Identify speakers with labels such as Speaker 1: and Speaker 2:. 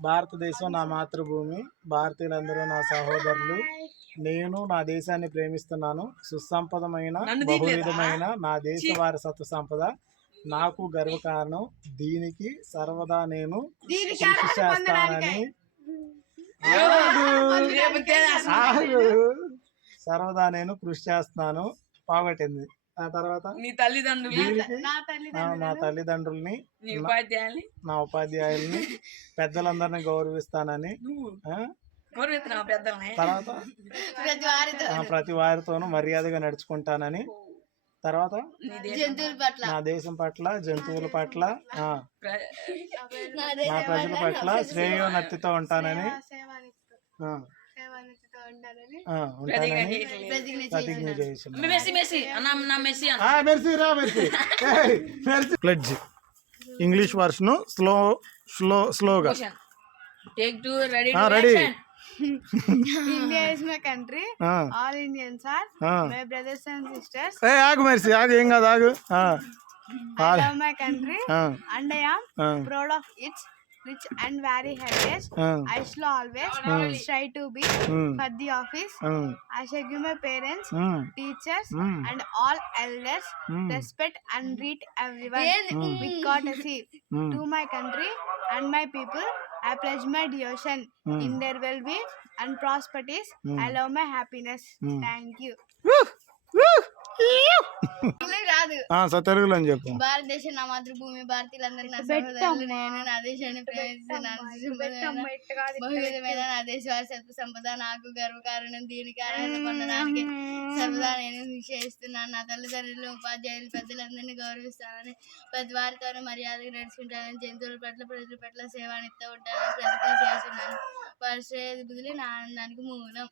Speaker 1: భారతదేశం నా మాతృభూమి. భారతీయులందరూ నా సహోదరులు. నేను నా దేశాన్ని ప్రేమిస్తున్నాను. సుసంపదమైన? బహువిధమైన నా దేశ వారసత్వ సంపద. నాకు గర్వకారణం దీనికి సర్వదా నేను కృషి చేస్తానని. సర్వదా నేను కృషి చేస్తున్నాను పోగొట్టింది. ఆ తర్వాత?
Speaker 2: నీ తల్లిదండ్రులు?
Speaker 3: నా
Speaker 1: తల్లిదండ్రుల్ని
Speaker 2: నీ ఉపాధ్యాయుల్ని?
Speaker 1: నా ఉపాధ్యాయుల్ని పెద్దలందరినీ గౌరవిస్తానని తర్వాత?
Speaker 3: ప్రతి
Speaker 1: వారితోనూ మర్యాదగా నడుచుకుంటానని. తర్వాత?
Speaker 2: నీ దేశం
Speaker 3: జంతువుల పట్ల.
Speaker 1: నా దేశం పట్ల జంతువుల పట్ల ఆ,
Speaker 2: ప్ర-
Speaker 3: నా
Speaker 1: నా ప్రజల పట్ల శ్రేయోన్నతితో ఉంటానని ఆ,
Speaker 3: సేవానితో ఉండాలని
Speaker 1: ఆ,
Speaker 2: ప్రతిజ్ఞ
Speaker 1: ఉంటానని
Speaker 2: చేయట్లేదు.
Speaker 3: ప్రతిజ్ఞ
Speaker 1: ప్రతిజ్ఞ
Speaker 2: మీ
Speaker 1: చేస్తున్నాను.
Speaker 2: మెస్సి మెస్సి అన్న నా మెస్సి అన్న.
Speaker 1: ఆ, మెర్సీ రా మెర్సీ. ఏయ్, Mercy. Pledge English version slow slow స్లోగా
Speaker 2: టేక్ టు రెడీ
Speaker 1: ఆ, ready.
Speaker 3: India is my country all Indians are. My brothers and sisters
Speaker 1: ఏ ఆగు మెర్సీ. ఆగు ఏం కాదు ఆగు. ఆ,
Speaker 3: ఐ లవ్ మై కంట్రీ
Speaker 1: ఆ,
Speaker 3: and I am
Speaker 1: ఆ,
Speaker 3: proud of its rich and very heritage. I shall always try to be for the office. I shall give my parents, teachers, and all elders respect and greet everyone with courtesy to my country and my people. I pledge my devotion in their well-being and prosperities. I love my happiness. Thank you.
Speaker 1: Woo! రాదు తెలుగులో అని చెప్పు.
Speaker 3: భారతదేశం నా మాతృభూమి భారతీయులందరూ నా సహోదరులు నేను నా దేశాన్ని బహువిధమైన నా దేశ వారసత్వ సంపద నాకు గర్వకారణం దీనికి పొందడానికి సర్వదా నేను నిశ్చయిస్తున్నాను నా తల్లిదండ్రులు ఉపాధ్యాయులు పెద్దలందరినీ గౌరవిస్తానని ప్రతి వారితో మర్యాదగా నడుచుకుంటానని జంతువుల పట్ల ప్రజల పట్ల సేవానిస్తూ ఉంటానని ప్రతిజ్ఞ చేస్తున్నాను. వారి శ్రేయ బుద్ధులు నా ఆనందానికి మూలం.